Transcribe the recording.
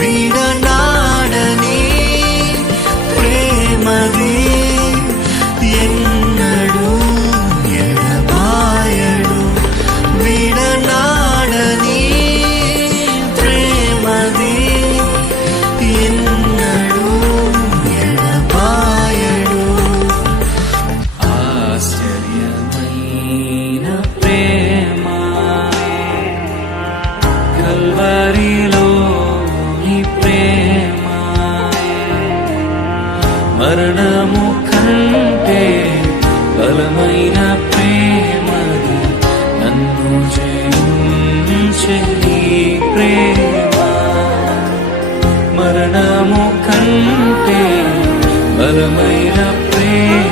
విడనాడని ప్రేమది ఎన్నడూ ఎడబాయడు విడనాడని ప్రేమది ఎన్నడూ ఎడబాయడు ఆశ్చర్యమైన ప్రేమ కల్వరిలోని ప్రేమ మరణము కంటే బలమైన ప్రేమది నన్ను జయించే నీ ప్రేమ మరణము కంటే బలమైన ప్రేమ